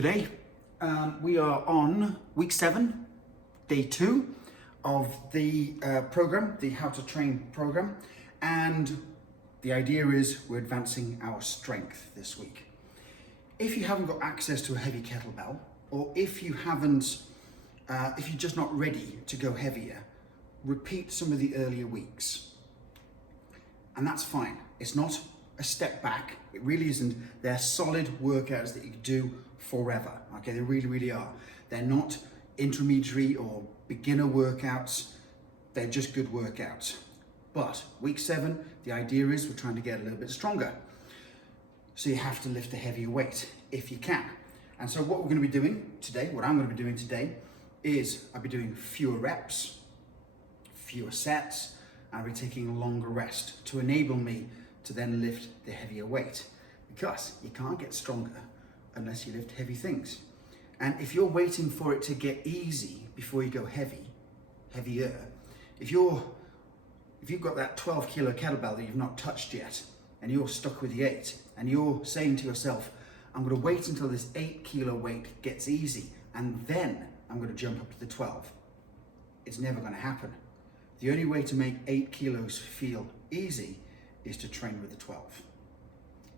Good day. We are on week 7, day 2 of the program, the How to Train program, and the idea is we're advancing our strength this week. If you haven't got access to a heavy kettlebell, or if you're just not ready to go heavier, repeat some of the earlier weeks. And that's fine. It's not a step back. It really isn't. They're solid workouts that you can do forever. Okay, they really, really are. They're not intermediary or beginner workouts. They're just good workouts. But week 7, the idea is we're trying to get a little bit stronger. So you have to lift a heavier weight if you can. And so what we're going to be doing today, what I'm going to be doing today, is I'll be doing fewer reps, fewer sets, and I'll be taking a longer rest to enable me to then lift the heavier weight, because you can't get stronger unless you lift heavy things. And if you're waiting for it to get easy before you go heavier, if you've got that 12 kilo kettlebell that you've not touched yet, and you're stuck with the 8, and you're saying to yourself, I'm going to wait until this 8 kilo weight gets easy, and then I'm going to jump up to the 12. It's never going to happen. The only way to make 8 kilos feel easy is to train with the 12.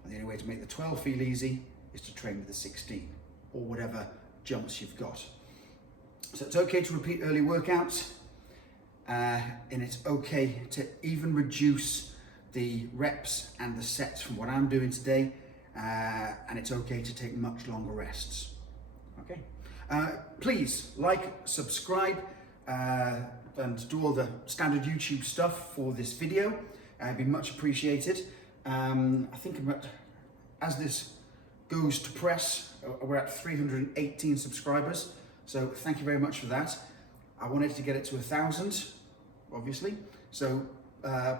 And the only way to make the 12 feel easy is to train with the 16, or whatever jumps you've got. So it's okay to repeat early workouts, and it's okay to even reduce the reps and the sets from what I'm doing today, and it's okay to take much longer rests. Okay. Please like, subscribe, and do all the standard YouTube stuff for this video. It'd be much appreciated. I think as this goes to press, we're at 318 subscribers. So thank you very much for that. I wanted to get it to 1,000, obviously. So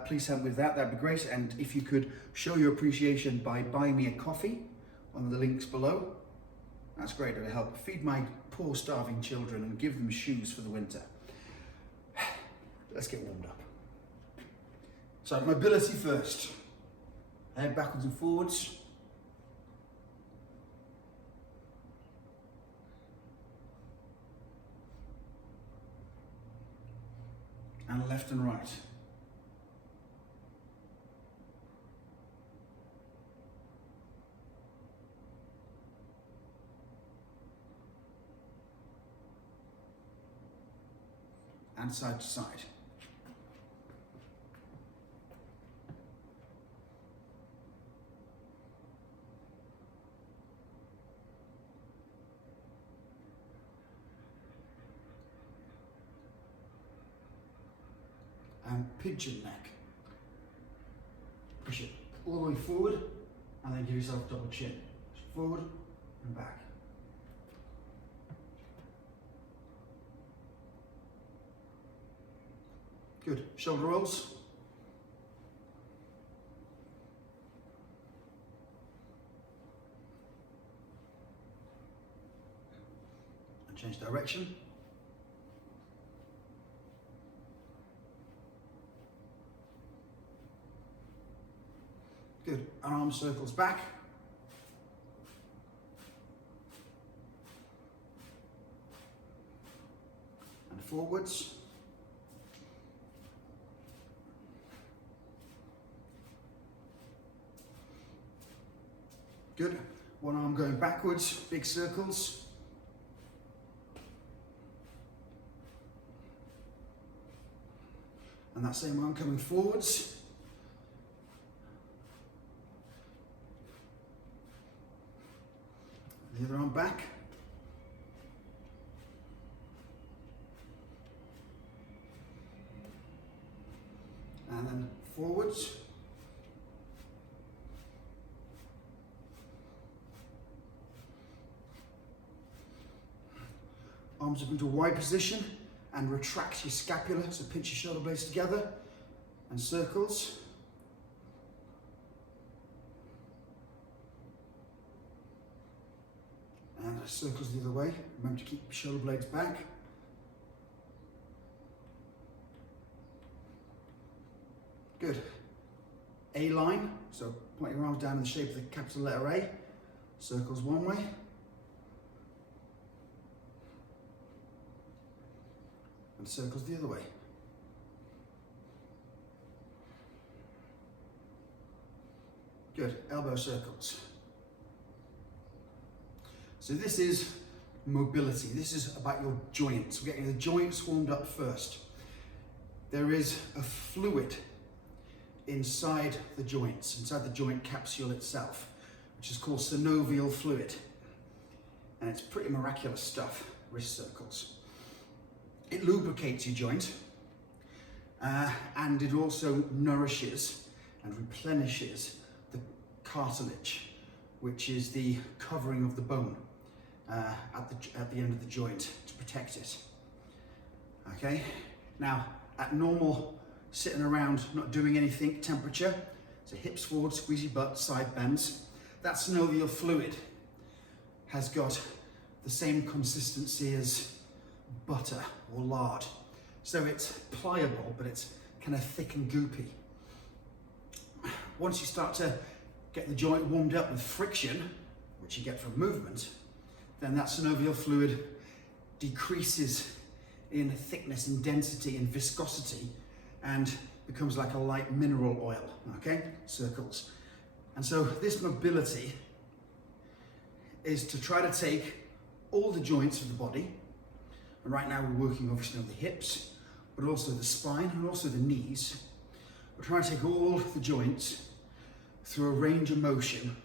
please help with that. That'd be great. And if you could show your appreciation by buying me a coffee on the links below, that's great. It'll help feed my poor starving children and give them shoes for the winter. Let's get warmed up. So mobility first. Head backwards and forwards. And left and right. And side to side. And pigeon neck. Push it all the way forward, and then give yourself double chin. Forward and back. Good. Shoulder rolls. And change direction. Good. Arm circles back. And forwards. Good. One arm going backwards, big circles. And that same arm coming forwards. The other arm back. And then forwards. Arms up into a wide position and retract your scapula, so pinch your shoulder blades together and circles. And circles the other way. Remember to keep your shoulder blades back. Good. A line, so point your arms down in the shape of the capital letter A. Circles one way. and circles the other way. Good, elbow circles. So this is mobility. This is about your joints. We're getting the joints warmed up first. There is a fluid inside the joints, inside the joint capsule itself, which is called synovial fluid. And it's pretty miraculous stuff, wrist circles. It lubricates your joint, and it also nourishes and replenishes the cartilage, which is the covering of the bone at the end of the joint to protect it. Okay, now at normal sitting around not doing anything temperature, so hips forward, squeeze your butt, side bends, that synovial fluid has got the same consistency as butter or lard. So it's pliable, but it's kind of thick and goopy. Once you start to get the joint warmed up with friction, which you get from movement, then that synovial fluid decreases in thickness and density and viscosity and becomes like a light mineral oil, okay? Circles. And so this mobility is to try to take all the joints of the body, and right now we're working obviously on the hips, but also the spine and also the knees. We're trying to take all the joints through a range of motion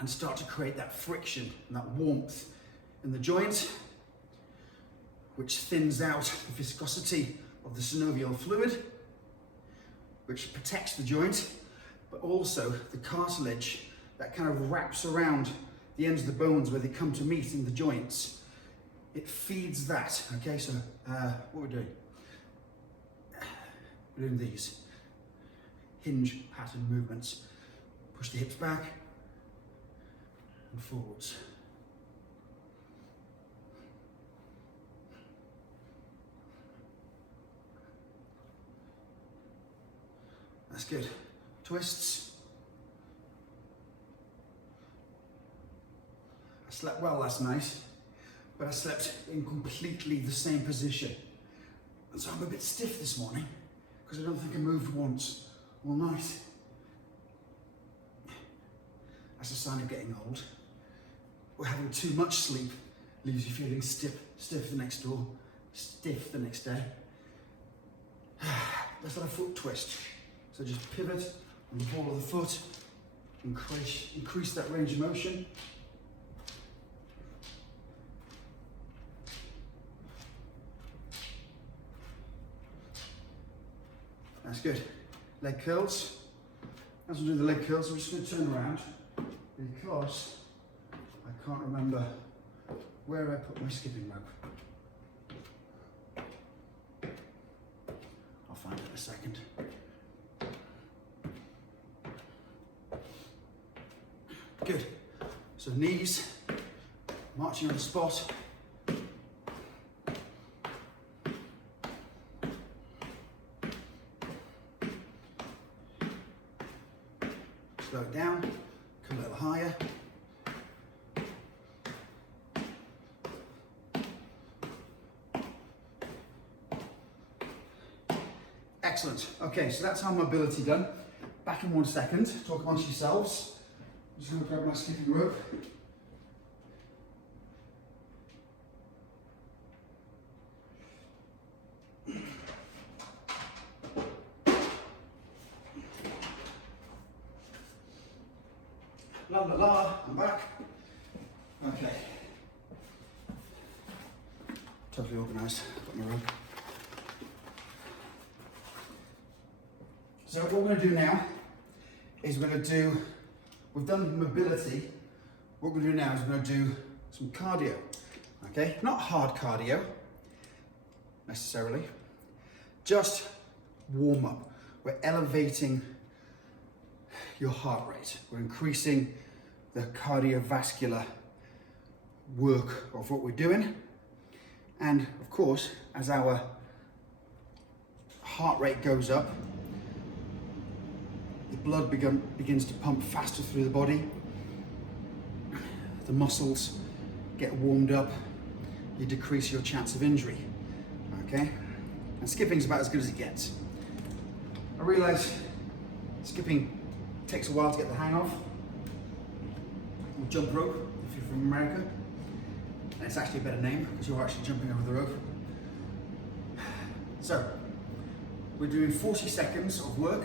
and start to create that friction and that warmth in the joint, which thins out the viscosity of the synovial fluid, which protects the joint, but also the cartilage that kind of wraps around the ends of the bones where they come to meet in the joints. It feeds that, okay? So what we're doing? We're doing these hinge pattern movements. Push the hips back and forwards. That's good. Twists. I slept well last night, but I slept in completely the same position. And so I'm a bit stiff this morning because I don't think I moved once all night. That's a sign of getting old. Or having too much sleep leaves you feeling stiff the next day. Let's have a foot twist. So just pivot on the ball of the foot, increase that range of motion. That's good. Leg curls. As we do the leg curls, we're just going to turn around because I can't remember where I put my skipping rope. I'll find it in a second. Good. So knees, marching on the spot. Slow it down, come a little higher. Excellent. Okay, so that's our mobility done. Back in 1 second, talk amongst yourselves. I'm just going to grab my skipping rope. La la la, I'm back. Okay. Totally organised, got my rope. So what we're going to do now is we've done mobility. What we're going to do now is we're going to do some cardio. Okay, not hard cardio necessarily, just warm up. We're elevating your heart rate. We're increasing the cardiovascular work of what we're doing. And of course, as our heart rate goes up, the blood begins to pump faster through the body. The muscles get warmed up. You decrease your chance of injury. okay? And skipping's about as good as it gets. I realise skipping takes a while to get the hang of, or jump rope, if you're from America. And it's actually a better name, because you're actually jumping over the rope. So, we're doing 40 seconds of work,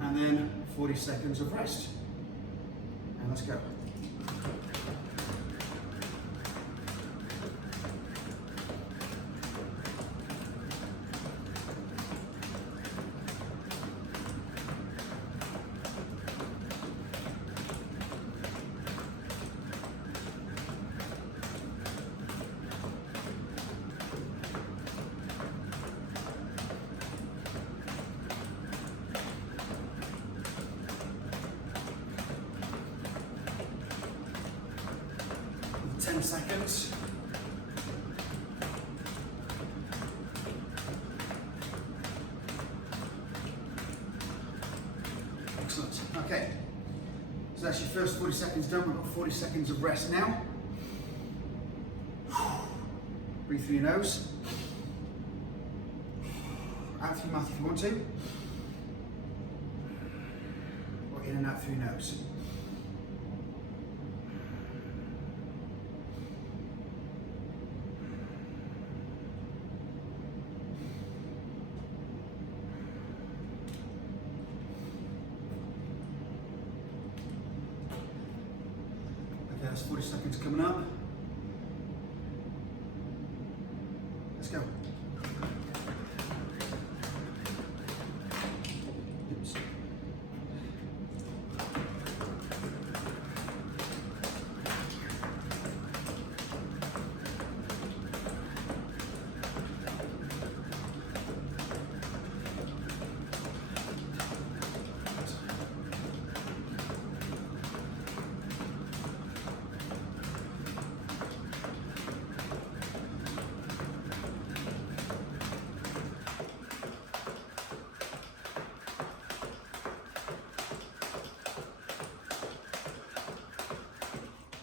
and then 40 seconds of rest. And let's go. For 10 seconds. Excellent. Okay. So that's your first 40 seconds done. We've got 40 seconds of rest now. Breathe through your nose. Out through your mouth if you want to. Or in and out through your nose. Okay, that's 40 seconds coming up. Let's go. Oops.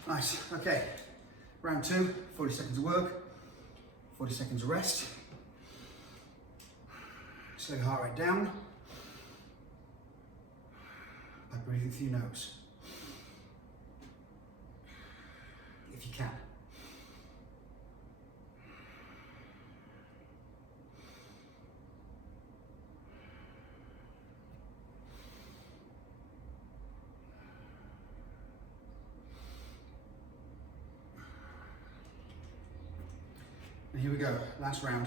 Nice, okay. Round two, 40 seconds of work, 40 seconds of rest. Slow your heart rate down by breathing through your nose, if you can. And here we go, last round.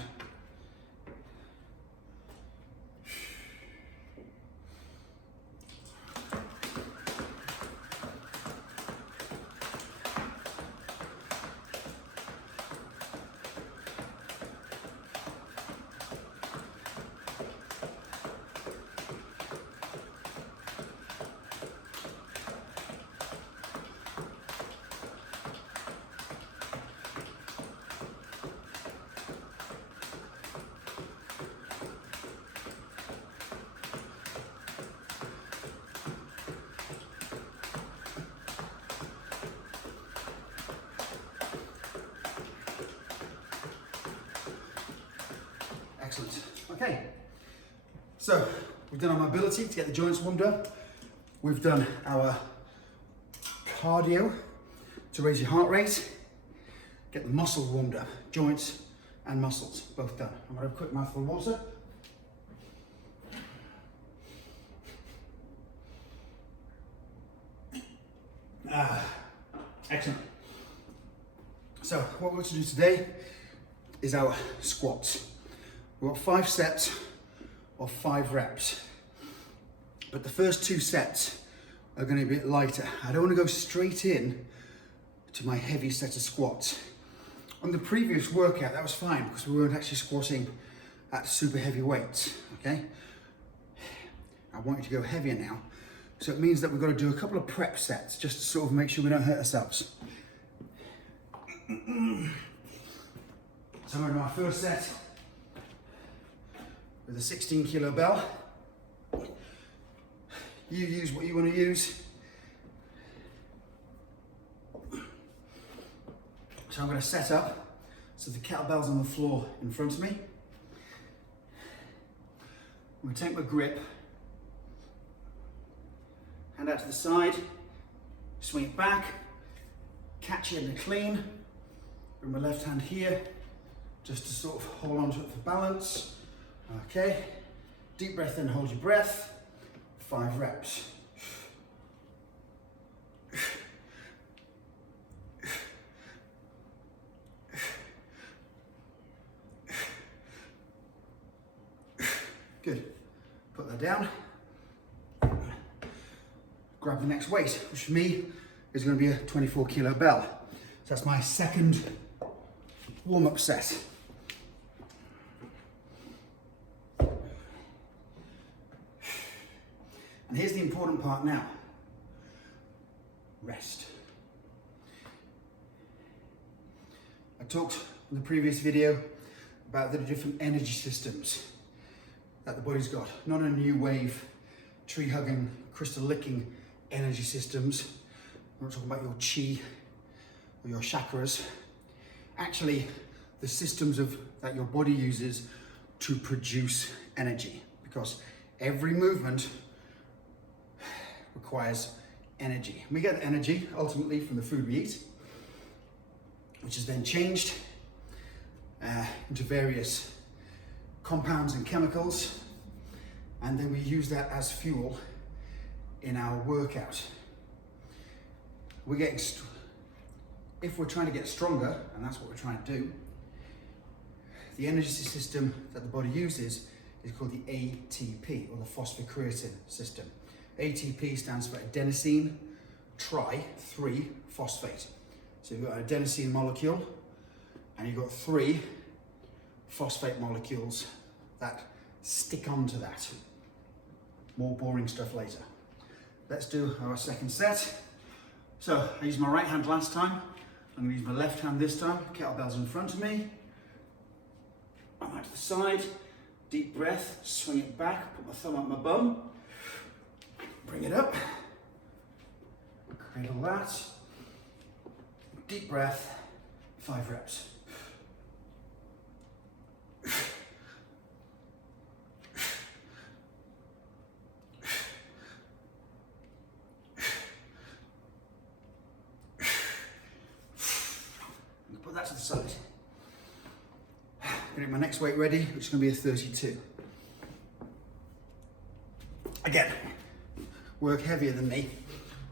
Excellent. Okay, so we've done our mobility to get the joints warmed up. We've done our cardio to raise your heart rate, get the muscles warmed up, joints and muscles, both done. I'm gonna have a quick mouthful of water. Excellent. So what we're going to do today is our squats. We've got 5 sets of 5 reps, but the first 2 sets are going to be a bit lighter. I don't want to go straight in to my heavy set of squats. On the previous workout, that was fine because we weren't actually squatting at super heavy weights, okay? I want you to go heavier now. So it means that we've got to do a couple of prep sets just to sort of make sure we don't hurt ourselves. So I'm going to do my first set with a 16 kilo bell. You use what you want to use. So I'm going to set up so the kettlebell's on the floor in front of me. I'm going to take my grip, hand out to the side, swing it back, catch it in the clean, bring my left hand here, just to sort of hold on to it for balance. Okay, deep breath in, hold your breath, 5 reps. Good. Put that down. Grab the next weight, which for me is going to be a 24 kilo bell. So that's my second warm-up set. And here's the important part now. Rest. I talked in the previous video about the different energy systems that the body's got. Not a new wave, tree hugging, crystal licking energy systems. I'm not talking about your chi or your chakras. Actually, the systems that your body uses to produce energy, because every movement requires energy. We get energy ultimately from the food we eat, which is then changed into various compounds and chemicals, and then we use that as fuel in our workout. If we're trying to get stronger, and that's what we're trying to do, the energy system that the body uses is called the ATP, or the phosphocreatine system. ATP stands for adenosine tri-3-phosphate. So you've got an adenosine molecule, and you've got 3 phosphate molecules that stick onto that. More boring stuff later. Let's do our second set. So I used my right hand last time. I'm going to use my left hand this time. Kettlebell's in front of me. I'm out to the side. Deep breath, swing it back, put my thumb up my bum. Bring it up. Cradle that. Deep breath, 5 reps. Put that to the side. Getting my next weight ready, which is going to be a 32. Again, work heavier than me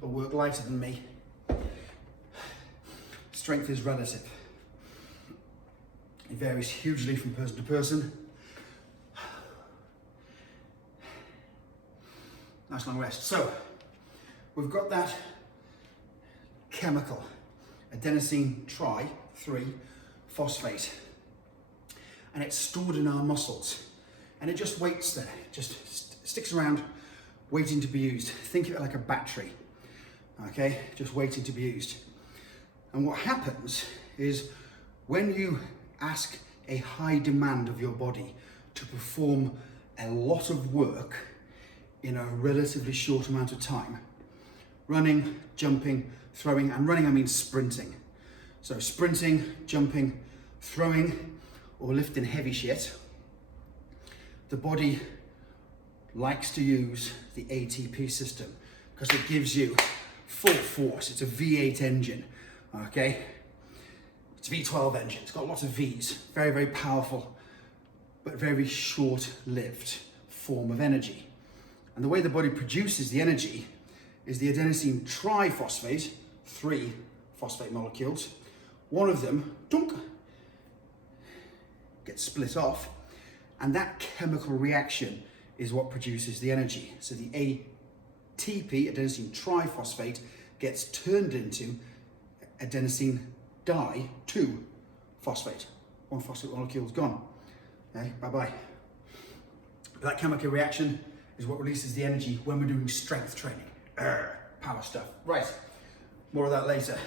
or work lighter than me. Strength is relative. It varies hugely from person to person. Nice long rest. So, we've got that chemical, adenosine tri-3-phosphate, and it's stored in our muscles, and it just waits there, just sticks around, waiting to be used. Think of it like a battery, okay? Just waiting to be used. And what happens is when you ask a high demand of your body to perform a lot of work in a relatively short amount of time, running, jumping, throwing, and running I mean sprinting. So sprinting, jumping, throwing, or lifting heavy shit, the body likes to use the ATP system because it gives you full force. It's a V8 engine, okay? It's a V12 engine. It's got lots of Vs. Very, very powerful, but very short-lived form of energy. And the way the body produces the energy is the adenosine triphosphate, 3 phosphate molecules. One of them, dunk, gets split off, and that chemical reaction is what produces the energy. So the ATP, adenosine triphosphate, gets turned into adenosine di-2-phosphate. One phosphate molecule is gone. Okay, bye-bye. That chemical reaction is what releases the energy when we're doing strength training. Power stuff. Right, more of that later.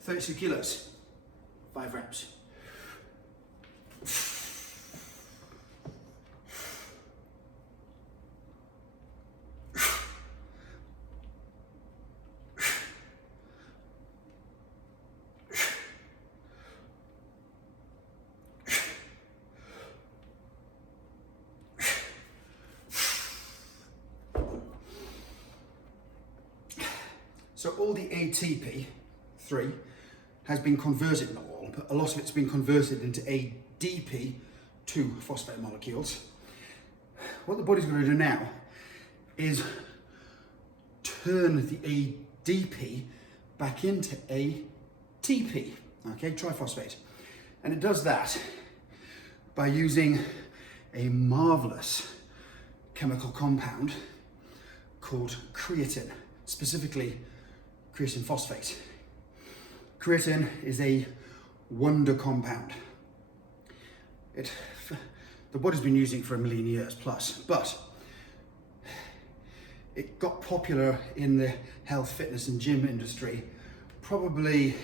32 kilos, 5 reps. So all the ATP3 has been converted, not all, but a lot of it's been converted into ADP, 2 phosphate molecules. What the body's going to do now is turn the ADP back into ATP, okay, triphosphate. And it does that by using a marvelous chemical compound called creatine, specifically creatine phosphate. Creatine is a wonder compound. The body's been using it for 1 million years plus, but it got popular in the health, fitness and gym industry probably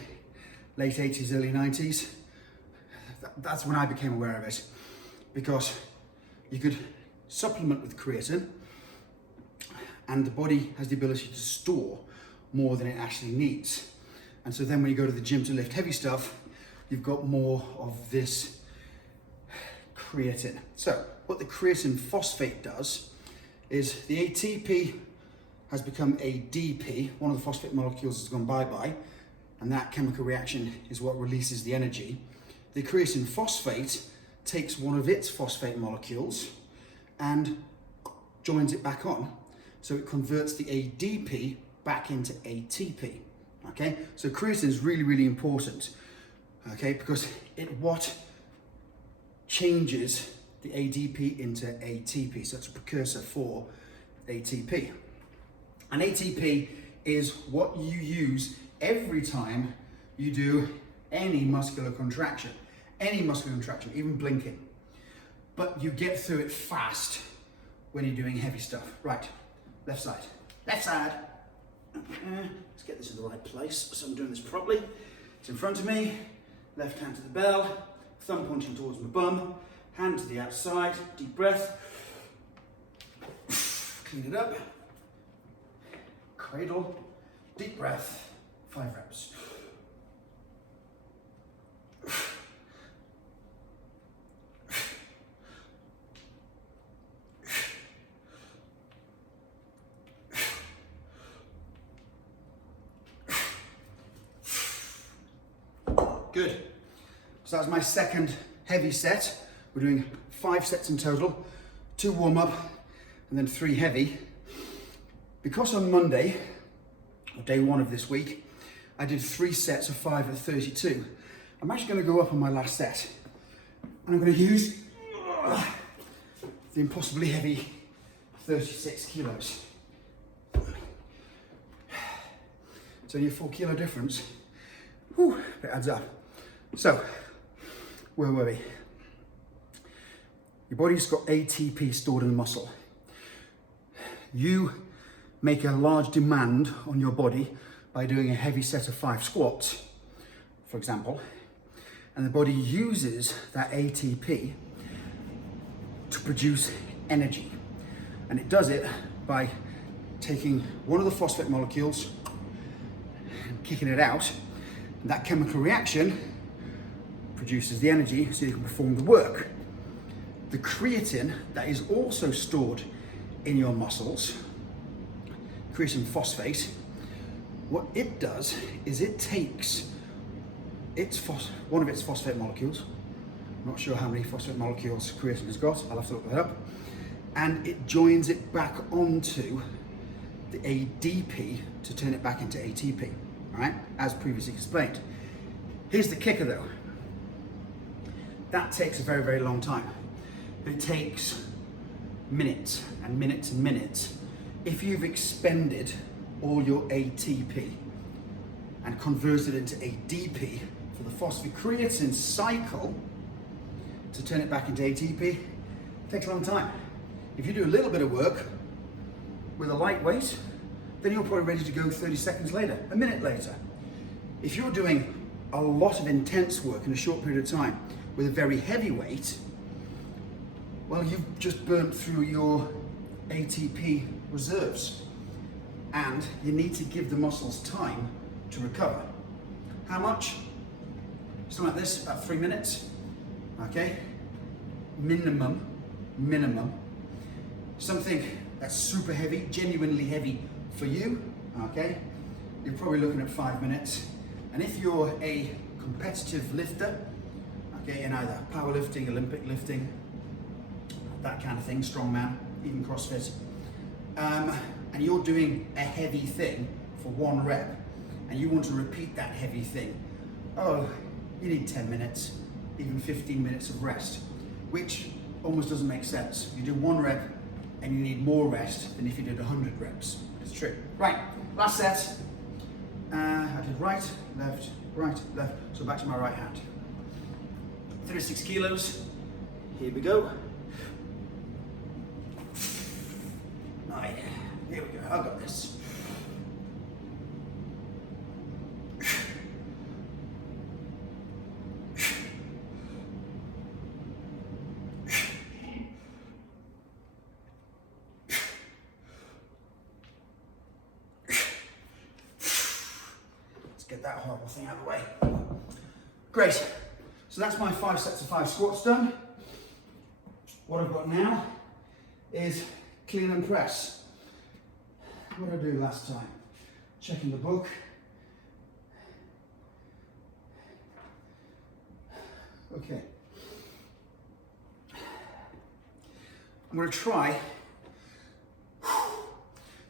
late 80s, early 90s. That's when I became aware of it, because you could supplement with creatine and the body has the ability to store more than it actually needs. And so then when you go to the gym to lift heavy stuff, you've got more of this creatine. So what the creatine phosphate does is the ATP has become ADP, one of the phosphate molecules has gone bye-bye, and that chemical reaction is what releases the energy. The creatine phosphate takes one of its phosphate molecules and joins it back on. So it converts the ADP back into ATP, okay? So creatine is really, really important, okay? Because what changes the ADP into ATP. So it's a precursor for ATP. And ATP is what you use every time you do any muscular contraction, even blinking. But you get through it fast when you're doing heavy stuff. Right, left side. Let's get this in the right place so I'm doing this properly. It's in front of me, left hand to the bell, thumb pointing towards my bum, hand to the outside, deep breath. Clean it up. Cradle, deep breath, 5 reps. Good. So that's my second heavy set. We're doing 5 sets in total, 2 warm up and then 3 heavy. Because on Monday, or day 1 of this week, I did 3 sets of 5 at 32. I'm actually going to go up on my last set. And I'm going to use the impossibly heavy 36 kilos. It's only a 4 kilo difference. Whew, it adds up. So, where were we? Your body's got ATP stored in the muscle. You make a large demand on your body by doing a heavy set of 5 squats, for example, and the body uses that ATP to produce energy. And it does it by taking one of the phosphate molecules and kicking it out. And that chemical reaction produces the energy so you can perform the work. The creatine that is also stored in your muscles, creatine phosphate, what it does is it takes one of its phosphate molecules, I'm not sure how many phosphate molecules creatine has got, I'll have to look that up, and it joins it back onto the ADP to turn it back into ATP, all right, as previously explained. Here's the kicker though. That takes a very, very long time. It takes minutes and minutes and minutes. If you've expended all your ATP and converted it into ADP for the phosphocreatine cycle to turn it back into ATP, it takes a long time. If you do a little bit of work with a lightweight, then you're probably ready to go 30 seconds later, a minute later. If you're doing a lot of intense work in a short period of time with a very heavy weight, well, you've just burnt through your ATP reserves and you need to give the muscles time to recover. How much? Something like this, about 3 minutes, okay? Minimum. Something that's super heavy, genuinely heavy for you, okay? you're probably looking at 5 minutes. And if you're a competitive lifter, okay, in either powerlifting, Olympic lifting, that kind of thing, strongman, even CrossFit, and you're doing a heavy thing for 1 rep, and you want to repeat that heavy thing, oh, you need 10 minutes, even 15 minutes of rest, which almost doesn't make sense. You do 1 rep and you need more rest than if you did 100 reps. It's true. Right, last set. I did right, left, so back to my right hand. 36 kilos, here we go. Oh yeah, here we go, I got this. Get that horrible thing out of the way. Great. So that's my 5 sets of 5 squats done. What I've got now is clean and press. What did I do last time? Checking the book. Okay. I'm going to try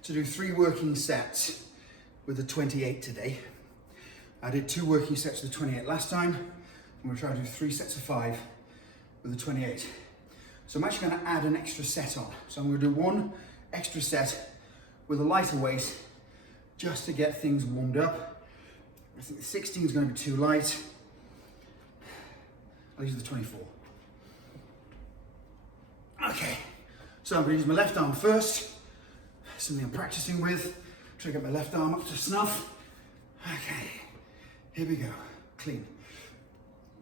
to do 3 working sets with the 28 today. I did 2 working sets with the 28 last time. I'm going to try to do 3 sets of 5 with the 28. So I'm actually going to add an extra set on. So I'm going to do 1 extra set with a lighter weight just to get things warmed up. I think the 16 is going to be too light. I'll use the 24. Okay, so I'm going to use my left arm first. Something I'm practicing with. Try to get my left arm up to snuff. Okay. Here we go, clean.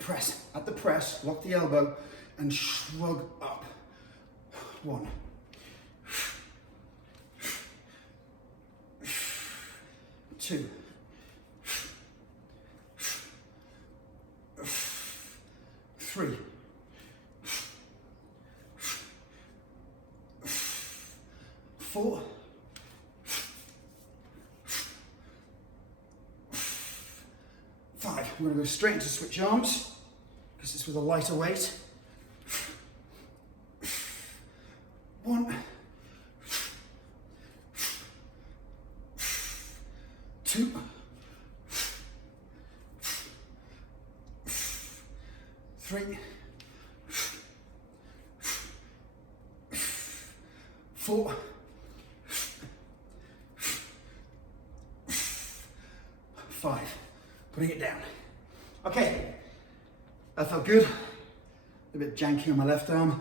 Press, at the press, lock the elbow and shrug up. 1. 2. 3. 4. 5. I'm going to go straight into switch arms because it's with a lighter weight. 1. 2. 3. 4. 5. Putting it down. Okay, that felt good. A bit janky on my left arm.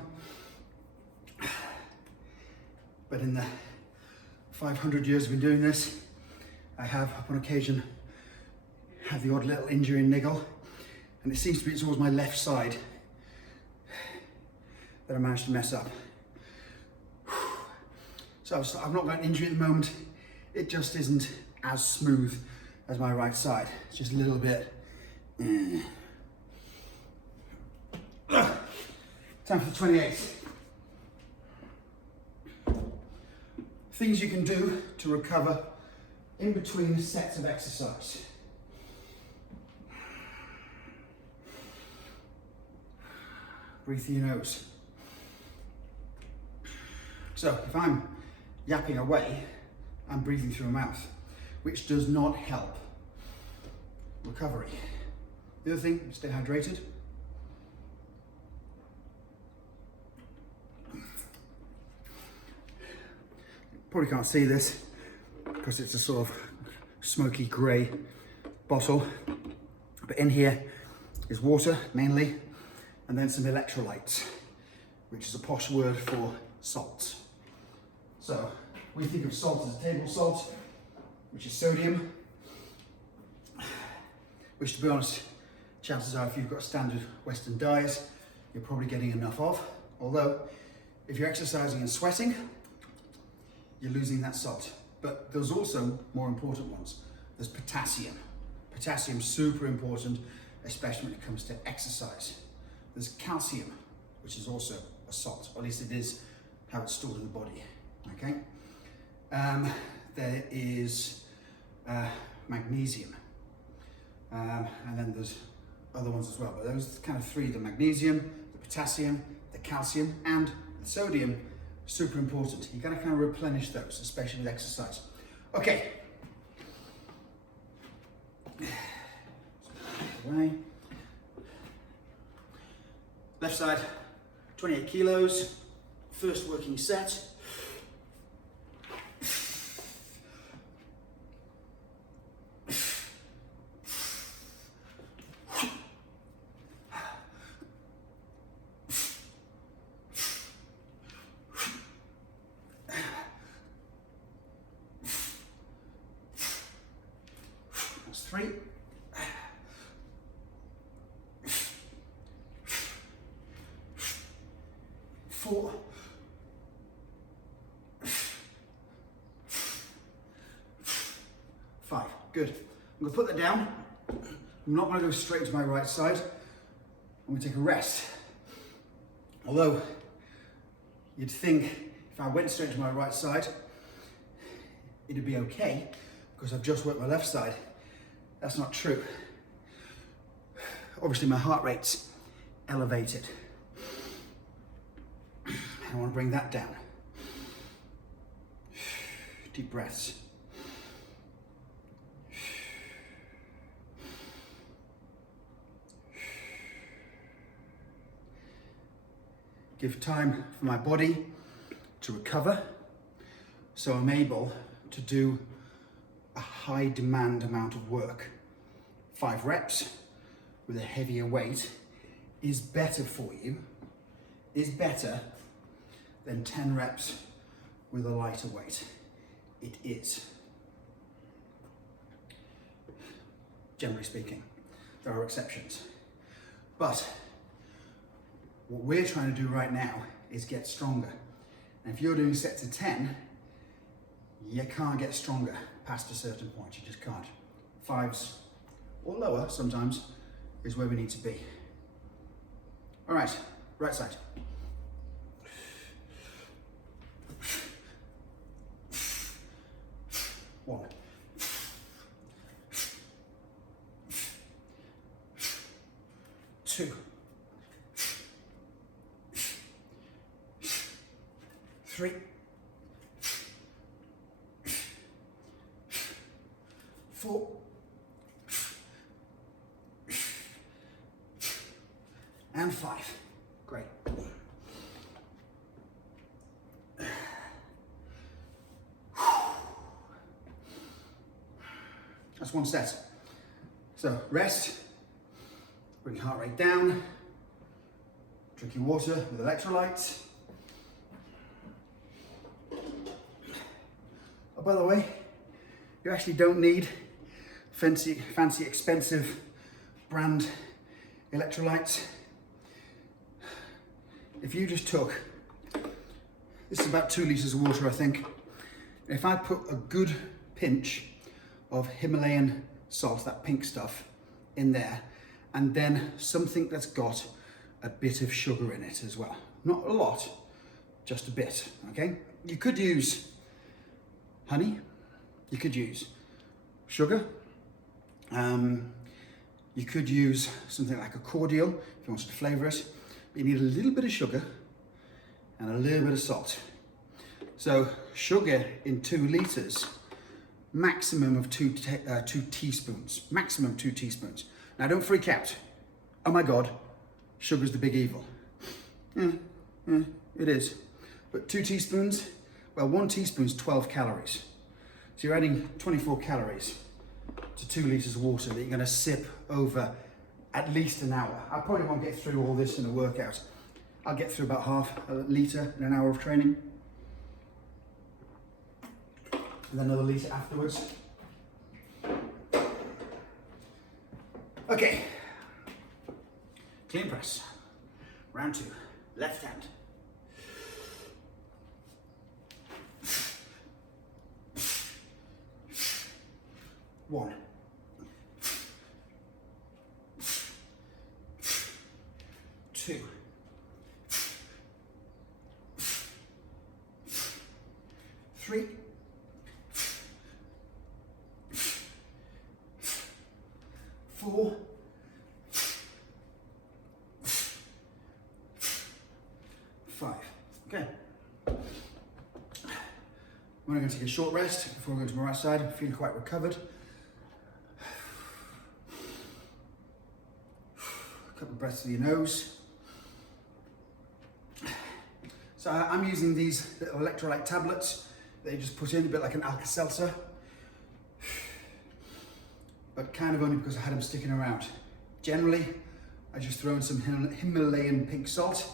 But in the 500 years I've been doing this, I have, upon occasion, had the odd little injury and niggle. And it seems to be it's always my left side that I managed to mess up. So I've not got an injury at the moment. It just isn't as smooth as my right side. It's just a little bit. Time for the 28. Things you can do to recover in between sets of exercise. Breathe through your nose. So if I'm yapping away, I'm breathing through my mouth, which does not help recovery. The other thing, stay hydrated. Probably can't see this because it's a sort of smoky grey bottle, but in here is water mainly, and then some electrolytes, which is a posh word for salt. So we think of salt as table salt, which is sodium, which, to be honest, chances are if you've got a standard Western diet, you're probably getting enough of. Although, if you're exercising and sweating, you're losing that salt. But there's also more important ones. There's potassium. Potassium's super important, especially when it comes to exercise. There's calcium, which is also a salt, or at least it is how it's stored in the body, okay? There is magnesium. And then there's other ones as well, but those kind of three, the magnesium, the potassium, the calcium, and the sodium, super important. You gotta kind of replenish those, especially with exercise. Okay. Away. Left side, 28 kilos, first working set. That's 3. 4. 5. Good. I'm going to put that down. I'm not going to go straight to my right side. I'm going to take a rest. Although you'd think if I went straight to my right side, it'd be okay because I've just worked my left side. That's not true. Obviously my heart rate's elevated. I want to bring that down. Deep breaths. Give time for my body to recover so I'm able to do a high demand amount of work. 5 reps with a heavier weight is better for you, is better than 10 reps with a lighter weight. It is. Generally speaking, there are exceptions. But what we're trying to do right now is get stronger. And if you're doing sets of 10, you can't get stronger past a certain point, you just can't. 5s or lower sometimes is where we need to be. All right, right side. 1. 2. 3. 4. 5. Great. That's 1 set. So rest, bring your heart rate down, drink your water with electrolytes. Oh, by the way, you actually don't need fancy expensive brand electrolytes. If you just took, this is about 2 litres of water, I think. If I put a good pinch of Himalayan salt, that pink stuff, in there, and then something that's got a bit of sugar in it as well. Not a lot, just a bit, okay? You could use honey, you could use sugar, you could use something like a cordial if you wanted to flavour it, but you need a little bit of sugar and a little bit of salt. So sugar in 2 litres, maximum of 2 teaspoons, maximum 2 teaspoons. Now don't freak out. Oh my God, sugar's the big evil. It is. But 2 teaspoons, well, 1 teaspoon's 12 calories. So you're adding 24 calories to 2 litres of water that you're gonna sip over at least an hour. I probably won't get through all this in a workout. I'll get through about half a litre in an hour of training. And then another litre afterwards. Okay, clean press, round 2, left hand. One. 2. 3. 4, 5. Okay. I'm going to take a short rest before I go to my right side. I'm feeling quite recovered. A couple of breaths through your nose. So I'm using these little electrolyte tablets that you just put in, a bit like an Alka-Seltzer, but kind of only because I had them sticking around. Generally, I just throw in some Himalayan pink salt,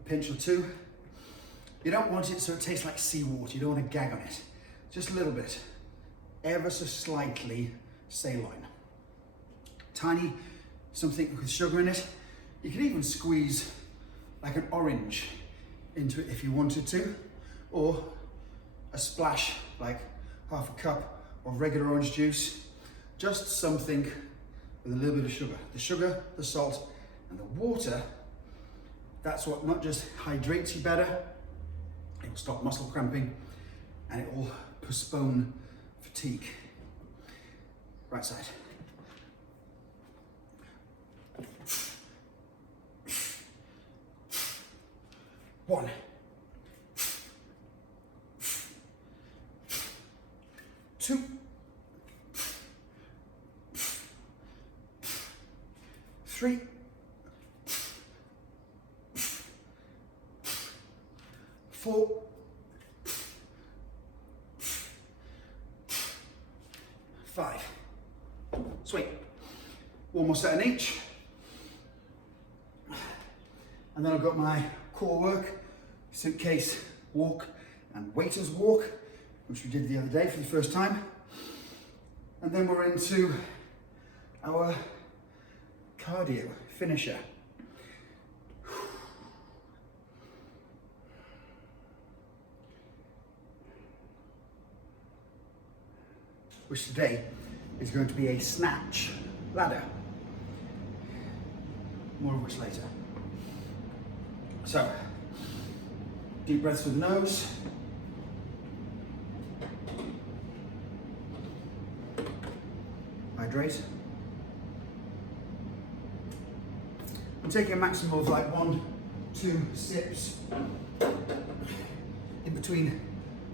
a pinch or two. You don't want it so it tastes like seawater. You don't want to gag on it. Just a little bit, ever so slightly saline. Tiny, something with sugar in it. You can even squeeze like an orange into it if you wanted to, or a splash, like half a cup of regular orange juice. Just something with a little bit of sugar. The sugar, the salt, and the water, that's what not just hydrates you better, it will stop muscle cramping, and it will postpone fatigue. Right side. One. 2. 3. 4. 5. Sweet. One more set in each. And then I've got my core work, suitcase walk and waiter's walk, which we did the other day for the first time. And then we're into our cardio finisher. Which today is going to be a snatch ladder. More of which later. So, deep breaths through the nose. Hydrate. I'm taking a maximum of like 1-2 sips in between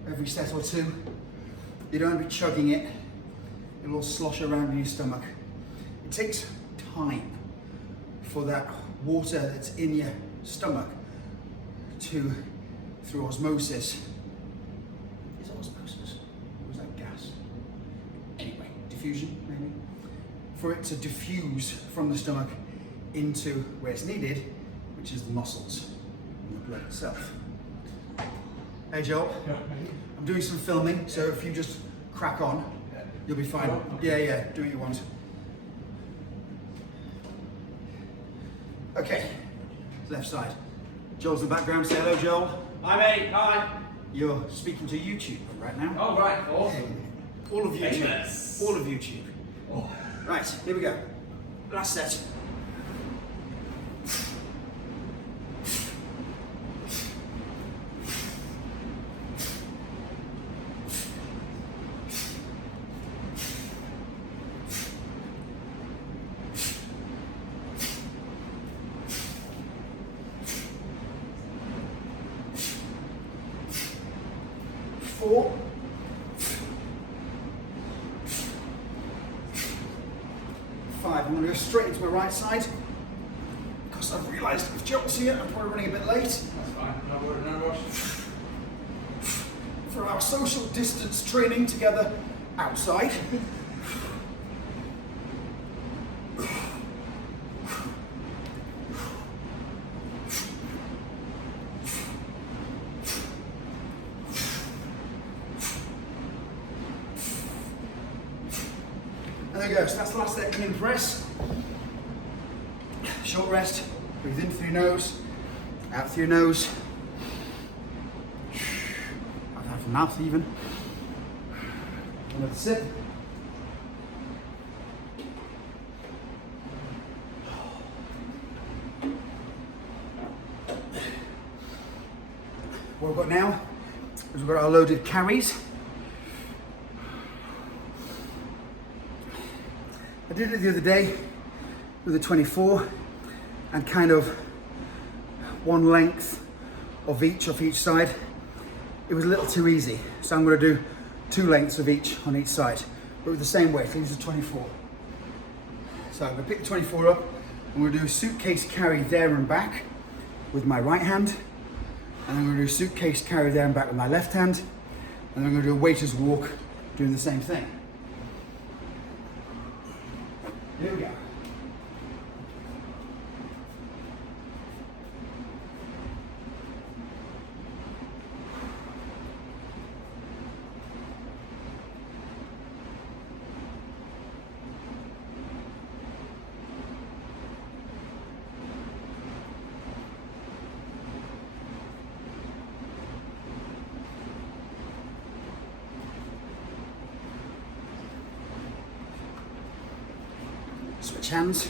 every set or two. You don't want to be chugging it. It'll all slosh around in your stomach. It takes time for that water that's in your stomach to, through osmosis. Is it osmosis? Or is that gas? Anyway, diffusion maybe? For it to diffuse from the stomach into where it's needed, which is the muscles and the blood itself. Hey Joel, Yeah. I'm doing some filming, so if you just crack on, you'll be fine. Yeah, do what you want. Okay, left side. Joel's in the background, say hello Joel. Hi mate, hi. You're speaking to YouTube right now. Oh right, awesome. All of YouTube. Famous. All of YouTube. Oh. Right, here we go. Last set. Four. 5. I'm going to go straight into my right side because I've realised if Joel's here, I'm probably running a bit late. That's fine, no rush. For our social distance training together outside. And there we go, so that's the last set, clean press. Short rest, breathe in through your nose, out through your nose. Out from the mouth even. Another sip. What we've got now is we've got our loaded carries. I did it the other day with a 24 and kind of one length of each off each side. It was a little too easy, so I'm going to do 2 lengths of each on each side, but with the same weight. I'll use the 24. So I'm going to pick the 24 up, and we're going to do a suitcase carry there and back with my right hand, and I'm going to do a suitcase carry there and back with my left hand, and I'm going to do a waiter's walk doing the same thing. Here we go. Switch hands.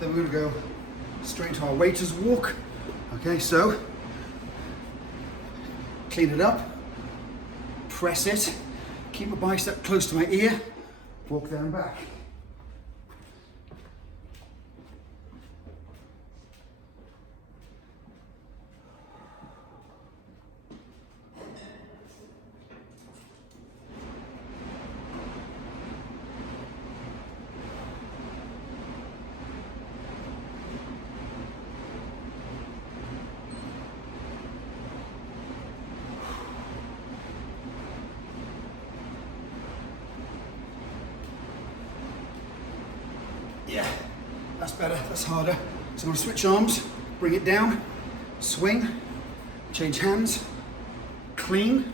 Then we're going to go straight to our waiter's walk. Okay, so clean it up, press it, keep my bicep close to my ear, walk there and back. Yeah, that's better, that's harder. So I'm going to switch arms, bring it down, swing, change hands, clean,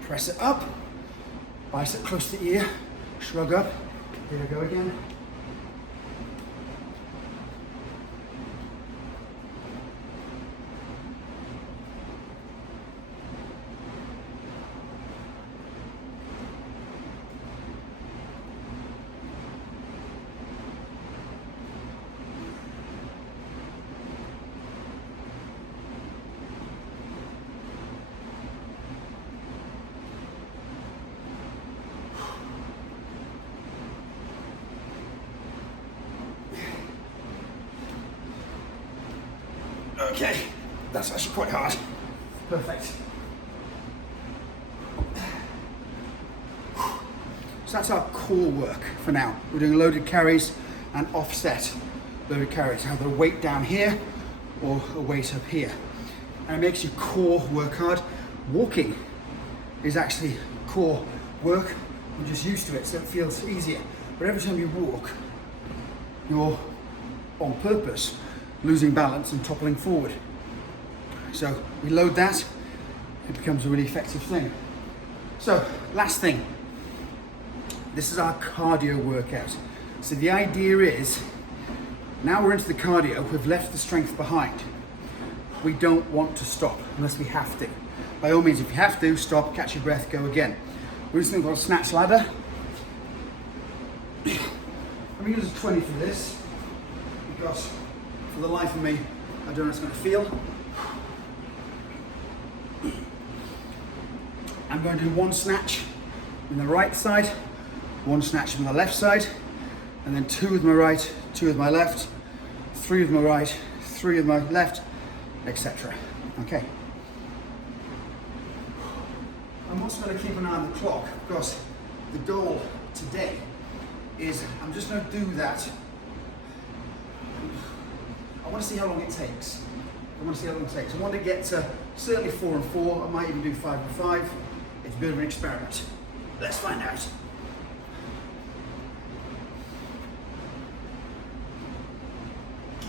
press it up, bicep close to ear, shrug up, here we go again. Okay, that's actually quite hard. Perfect. So that's our core work for now. We're doing loaded carries and offset loaded carries. Either a weight down here or a weight up here. And it makes your core work hard. Walking is actually core work. You're just used to it, so it feels easier. But every time you walk, you're on purpose losing balance and toppling forward. So we load that, it becomes a really effective thing. So last thing, this is our cardio workout. So the idea is, now we're into the cardio, we've left the strength behind. We don't want to stop unless we have to. By all means, if you have to, stop, catch your breath, go again. We're just going to go snatch ladder. I'm going to use a 20 for this, because for the life of me, I don't know how it's going to feel. I'm going to do 1 snatch on the right side, 1 snatch on the left side, and then 2 with my right, 2 with my left, 3 with my right, 3 with my left, etc. Okay. I'm also going to keep an eye on the clock, because the goal today is I'm just going to do that. I want to see how long it takes. I want to get to certainly 4 and 4. I might even do 5 and 5. It's a bit of an experiment. Let's find out.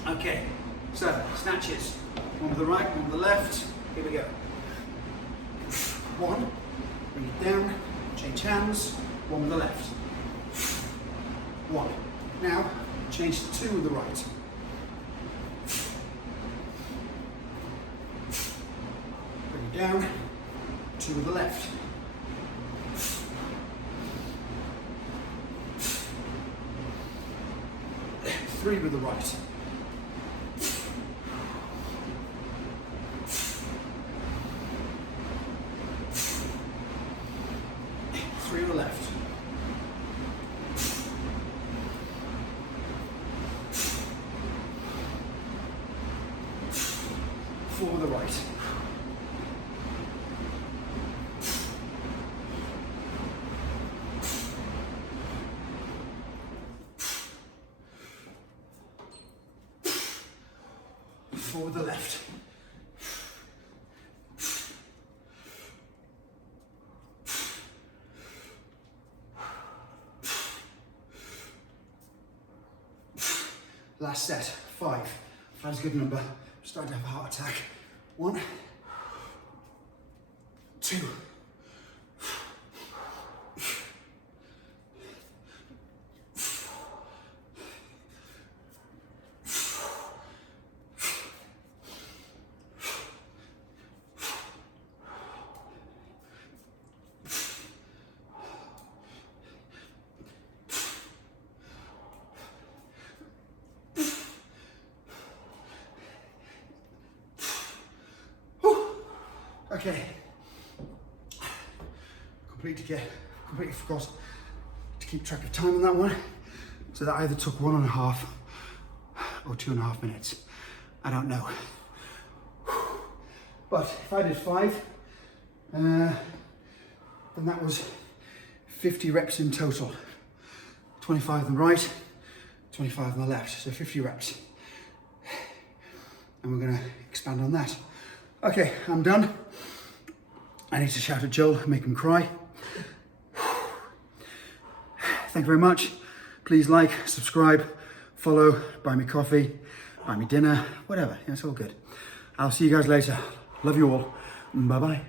Okay, so snatches. 1 with the right, 1 with the left. Here we go. 1, bring it down, change hands, 1 with the left. 1. Now, change to 2 with the right. Bring it down, 2 with the left. 3 with the right. 3 with the left. 4 with the right. 4 with the left. 5. Last set, 5. 5's a good number. I'm starting to have a heart attack. 1, 2. 4. Okay. Completely forgot to keep track of time on that one. So that either took 1.5 or 2.5 minutes. I don't know. But if I did 5, then that was 50 reps in total. 25 on the right, 25 on the left, so 50 reps. And we're gonna expand on that. Okay, I'm done. I need to shout at Joel and make him cry. Thank you very much. Please like, subscribe, follow, buy me coffee, buy me dinner, whatever. It's all good. I'll see you guys later. Love you all. Bye-bye.